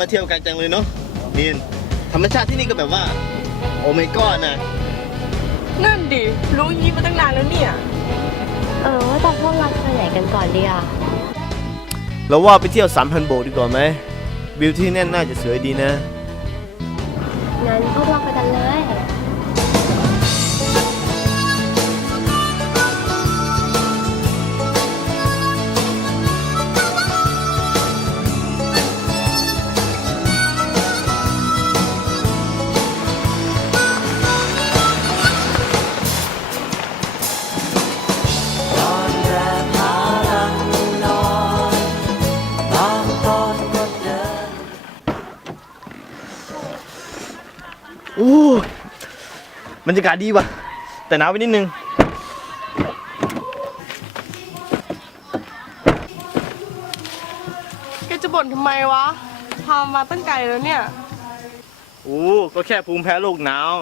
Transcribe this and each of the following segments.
มาเที่ยวกันจังเลยเนาะนี่ธรรมชาติที่นี่ก็แบบว่า โอ้ไม่กอดนะนั่นดิรู้ยี้มาตั้งนานแล้วเนี่ย เออว่าแต่พวกเราจะไปไหนกันก่อนดีอะเราว่าไปเที่ยวสามพันโบกดีกว่าไหมวิวที่นั่นน่าจะสวยดีนะ งั้นพวกเรา บรรยากาศดีว่ะ แต่หนาวไปนิดนึง แกจะบ่นทำไมวะ พามาตั้งไกลแล้วเนี่ย โอ้ก็แค่ภูมิแพ้โรคหนาว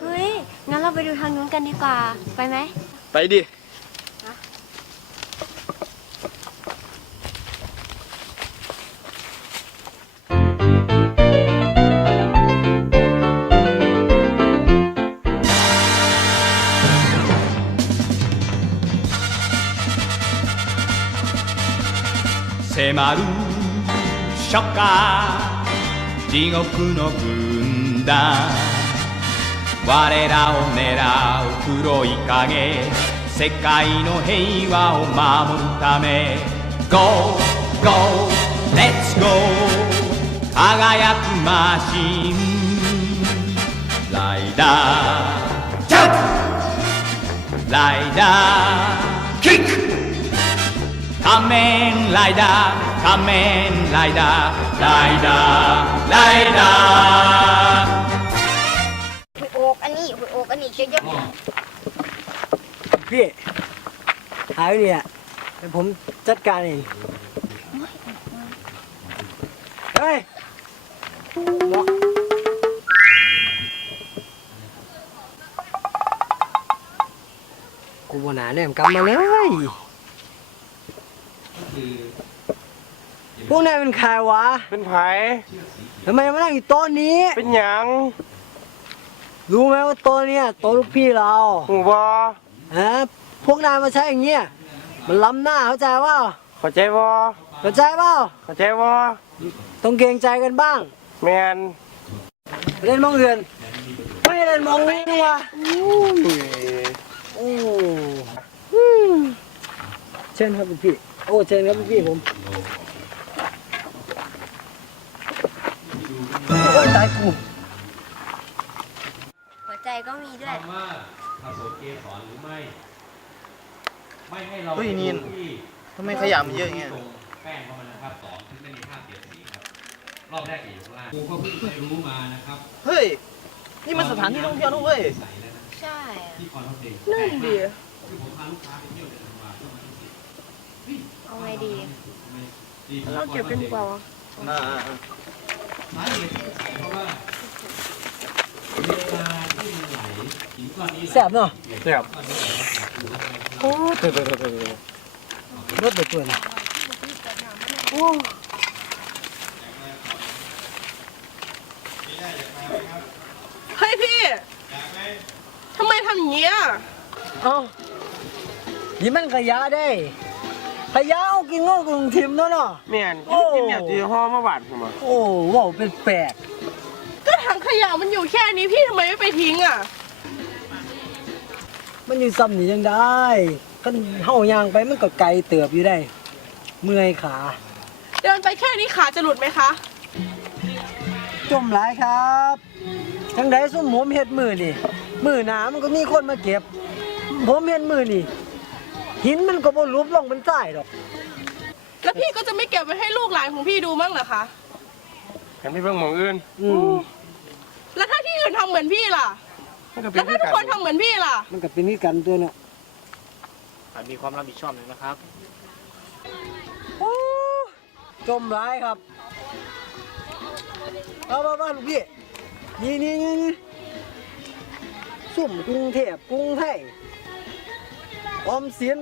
เฮ้ย งั้นเราไปดูทางนู้นกันดีกว่า ไปไหม ไปดิ 迫る初夏地獄の軍団。我らを狙う黒い影世界の平和を守るため。Go Go Let's Go! 輝くマシン。ライダージャンプ!ライダーキック! Amen, Laida, Amen, Laida, Laida, Laida. หุยโอกอันนี้หุยโอกอันนี้เยอะพี่หายไปเนี่ยเดี๋ผมจัดการเองเฮ้ยเหมากูบนาเนี่ยกลับมาเฮ้ย วกนายเป็นใครวะเป็นไผทำไมมานั่งอยู่โต๊ะนี้ เป็นหยังรู้ไหมว่าโต๊ะเนี้ยโต๊ะลูกพี่เราหูบอฮะพวกนายมาใช้อย่างเงี้ยมันล้ำหน้าเข้าใจว่าเข้าใจบอเข้าใจเปล่าเข้าใจบอต้องเกรงใจกันบ้างแมนเล่นมองเรือนไม่เล่นมองนี้นี่วะโอ้อืมเชิญครับพี่โอ้เชิญครับพี่ผม หัวใจก็มีด้วยว่าผสมเกสรหรือไม่ ไม่ให้เราเฮ้ยนีนทำไมขยะมันเยอะอย่างเงี้ย แป้งเข้ามานะครับสองซึ่งไม่มีค่าเสียสีครับ รอบแรกอยู่ข้างล่างครูก็เพิ่งได้รู้มานะครับเฮ้ย นี่มันสถานที่ท่องเที่ยวนะเว้ย ใส่แล้วนะใช่ ที่คอนเทนต์นั่นดิคือผมพาลูกค้าไปเที่ยวเดือนธันวาคมมาที่สิบเอาไงดีดี เราเก็บกันดีกว่าวะ อ่า สาเหตุที่ใส่เพราะว่าเวลาที่มันไหลหินก้อนนี้ไหลแซ่บเนาะเสียบโอ้เถอะรถไปตัวนี่เฮ้ยพี่ทำไมทำอย่างเงี้ย เอ้านี่มันขยะได้ ขยะเอากินงอกกรุงทิมเนาะเนาะ แมนโอ้ กินแบบจีห่อมาบาดผมอะโอ้ว้าวเป็นแปลกก็ถังขยะมันอยู่แค่นี้พี่ทำไมไม่ไปทิ้งอะ มันอยู่ซ้ำนี่ยังได้กันเฮายางไปมันก็ไกลเติบอยู่ได้ เมื่อยขาเดินไปแค่นี้ขาจะหลุดไหมคะ จมหลายครับจังไดซุ่มผมเฮ็ดมือนี่มือหนามันก็มีคนมาเก็บ ผมเฮ็ดมือนี่ หินมันก็บ่รูปลงเป็นทรายดอกแล้วพี่ก็จะไม่เก็บไว้ให้ลูกหลานของพี่ดูมั้งเหรอคะแถมพี่เบิ่งหมองอื่นอืมแล้วถ้าที่อื่นทำเหมือนพี่ล่ะ มันก็เป็แล้นวถ้าทุกคนทำเหมือนพี่ล่ะ มันก็เป็นนี่กันตัวเนาะมีความรับผิดชอบหน่อยนะครับ โอ้จมหลายครับเอาบ้าๆลูกพี่นี่นี่นี่นี่สุ่มกรุงเทพกรุงไทย ออมสิน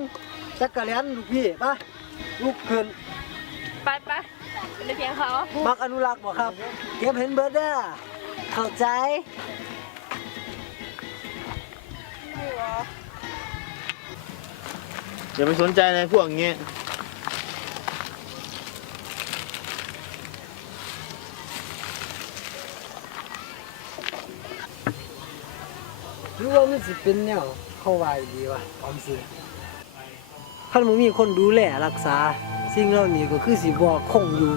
จักรแลนลูกพี่ปะลูกขึ้นไปไปไในเพียงเขามักอนุรักษ์บ่ครับ เก็บเห็นเบิร์ดเด้อเข้าใจอย่าไปสนใจในพวกอย่างเงี้ยหรือว่ามันสิเป็นแนว เข้าไว้ดีวะความสิคันบ่มีคนดูแลรักษา สิ่งเหล่านี้ก็คือสิบ่คงอยู่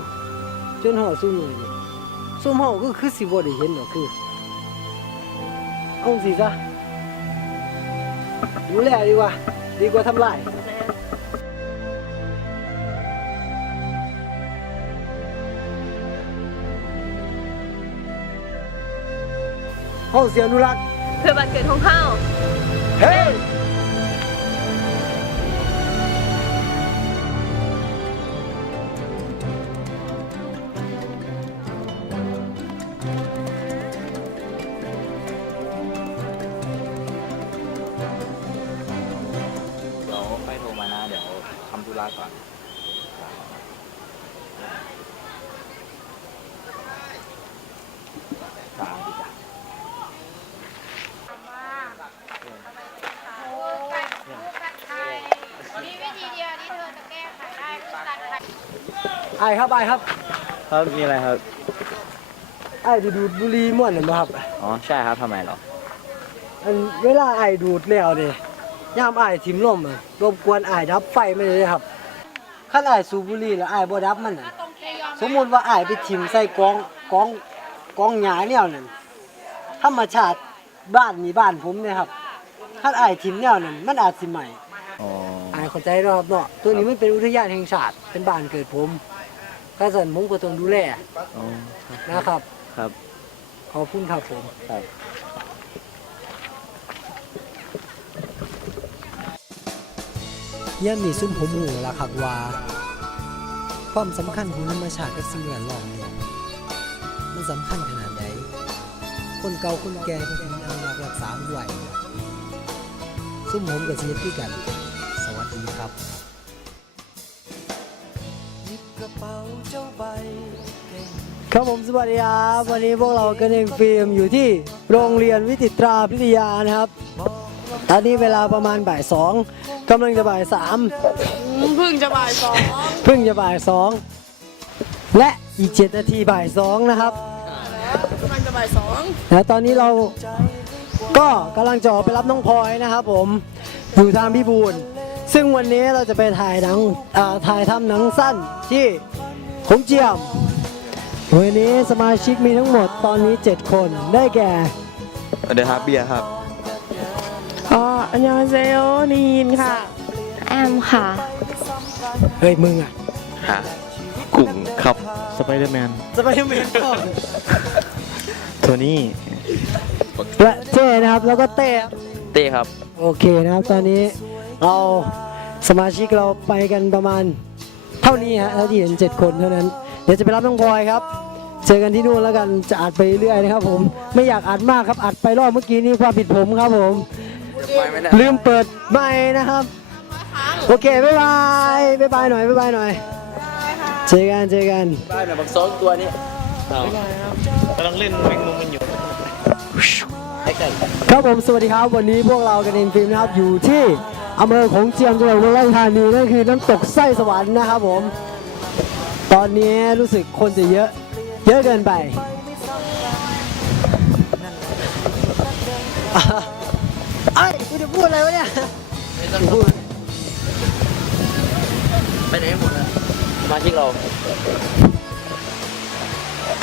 จนฮอดซุมื้อนี้ซุมเฮาก็คือสิบ่ได้เห็นดอกคือเอาสิซะดูแลดีกว่า ดีกว่าทำลายเฮาเสียอนุรักษ์ เพื่อบ้านเกิดของเขา เไอ้ายครับไอ้ายครับครับมีอะไรครับ ไอ้ายดูดบุหรี่ม่วนนั่นบ่ครับอ๋อ ใช่ครับทำไมเหรอ อันเวลาไอ้ายดูดแล้วเนี่ยยามไอ้ายทิมลมอะรบกวนไอ้ายดับไฟไม่ได้เลยครับคันไอ้ายสูบบุหรี่แล้วไอ้ายบ่ดับมันน่ะสมมุติว่าไอ้ายไปทิมใส่กองกองกองหญ้าแนวนั้นธรรมชาติบ้านนี่บ้านผมเนี่ยครับคันไอ้ายทิมแนวนั้นมันอาจสิไหม้อ๋อไอ้ายเข้าใจเนาะครับเนาะตัวนี้มันเป็นอุทยานแห่งชาติเป็นบ้านเกิดผม ถ้าสั่นผมก็ต้องดูแลอ๋อนะครับ ครับขอบคุณครับผม ครับย่านนี่ซุ่มผมหูแล้วครับว่า ความสำคัญของธรรมชาติกับสิ่งแวดล้อมเนี่ยมันสำคัญขนาดใดคนเก่าคนแก่ที่เป็นอนุรักษ์รักษาไว้ซุ่มผมกับเชียร์ด้วยกัน สวัสดีครับ ครับผมสวัสดีครับวันนี้พวกเรากันเองฟิล์มอยู่ที่โรงเรียนวิจิตราพิทยานะครับ ตอนนี้เวลาประมาณบ่ายสองกำลังจะบ่ายสามเพิ่งจะบ่ายสองเพิ่งจะบ่ายสองและอีกเจ็ดนาทีบ่ายสองนะครับกำลังจะบ่ายสองแล้วตอนนี้เราก็กำลังจะออกไปรับน้องพลอยนะครับ ผมอยู่ทางพิบูลซึ่งวันนี้เราจะไปถ่ายหนังอ่าถ่ายทำหนังสั้นที่คงเจียม วันนี้สมาชิกมีทั้งหมดตอนนี้ 7 คนได้แก่สวัสดีครับเบียร์ครับ อ๋ออันยองเซโยนีนค่ะ แอมค่ะ เฮ้ย มึงอะฮะกลุ่มครับ สไปเดอร์แมน สไปเดอร์แมนก่อนโทนี่ และเจ้นะครับ แล้วก็เต้เต้ครับ โอเคนะครับ ตอนนี้เราสมาชิกเราไปกันประมาณ เท่านี้ฮะเท่าที่เห็น 7 คนเท่านั้น เดี๋ยวจะไปรับน้องพลอยครับ เจอกันที่นู่นแล้วกันจะอัดไปเรื่อยนะครับผมไม่อยากอัดมากครับอัดไปรอบเมื่อกี้นี้ความผิดผมครับผม ลืมเปิดไมค์นะครับ โอเคบ๊ายบายบ๊ายบายหน่อยบ๊ายบายหน่อยเจอกันเจอกันบ้านแบบบักสองตัวนี้กำลังเล่นแมงมุมกันอยู่ครับผมสวัสดีครับวันนี้พวกเรากันเองฟิล์มนะครับอยู่ที่อำเภอของเจียมจังหวัดอุบลราชธานีนั่นคือน้ำตกไส้สวรรค์นะครับผม ตอนนี้รู้สึกคนจะเยอะ เยอะเกินไปไอ้ยกูจะพูดอะไรวะเนี่ยพูดไปไหนหมดแล้วสมาชิกเรา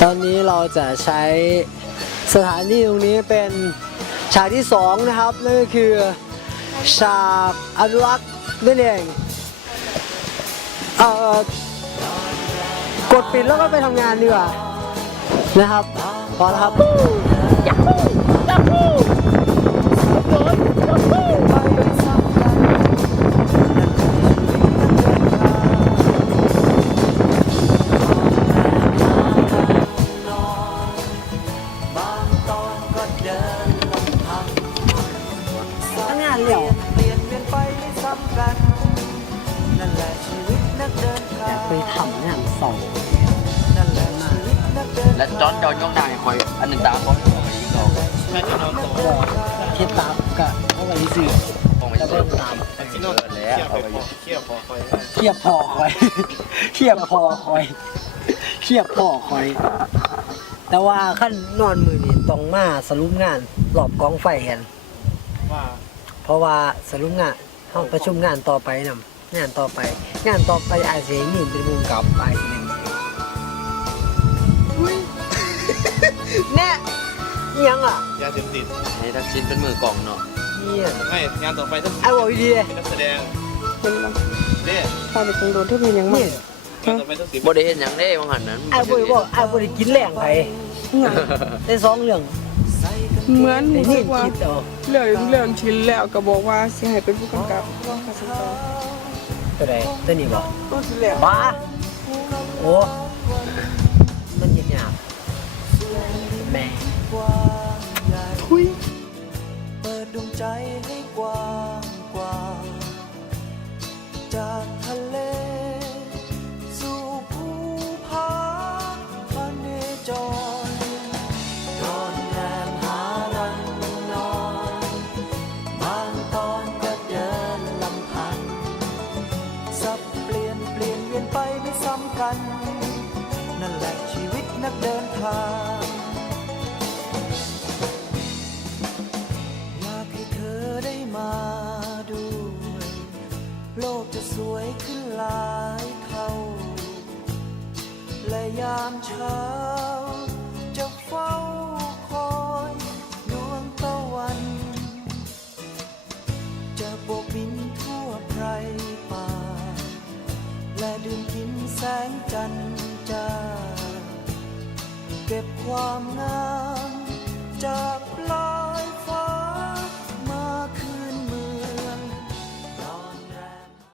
ตอนนี้เราจะใช้สถานที่ตรงนี้เป็นฉากที่สองนะครับ นั่นก็คือฉากอนุรักษ์นั่นเองเอ่อกดปิดแล้วก็ไปทำงานดีกว่า นะครับ พอแล้วครับทำงานเร็วอยากไปทำงานสอง และจอนจอนย่องหน้าให้คอยอันหนึ่งตามผมยิงเราแม่ที่นอนต่อก็เฮ็ดตามกะเอาไว้ซื้อคงไม่จะเจเบิ่องตามที่นอนแล้วเขี่ยเอาไปไปพอเขี่ยพอคอยเทียบพอคอยเทียบพอคอยเทียบพอคอย แต่ว่าขั้นนอนมือนี่ต้องมาสรุปงานรอบกองไฟกันว่าเพราะว่าสรุปงานห้องประชุมงานต่อไปนำงานต่อไป งานต่อไปอาจจะมีเป็นมุมกลับไป อิหยังอะยาเสพติดให้ทักษิณเป็นมือกล่องเนาะเนี่ย ไม่งานต่อไปต้องไอ้บอกดีๆเลยนักแสดงเป็นบ้างเนี่ยพอไปตรงโดนที่เป็นยังไงเนี่ยงานต่อไปต้องสิบบ่ได้เห็นหยังเด้บางหันนั้นไอ้บอกบอกไอ้บอกได้กินแรงไปได้สองเรื่องเหมือนได้รู้นี่สึกว่าคิดเอาเรื่องเรื่องชิ้นแล้วก็บอกว่าสิให้เป็นผู้กำกับว่าการแสดงตัวใดตัวนี้บอกก็ที่แล้วบ้าโอ้ กัน นั่นแหละชีวิตนักเดินทาง อยากให้เธอได้มาด้วย โลกจะสวยขึ้นหลายเท่า และยามเช้า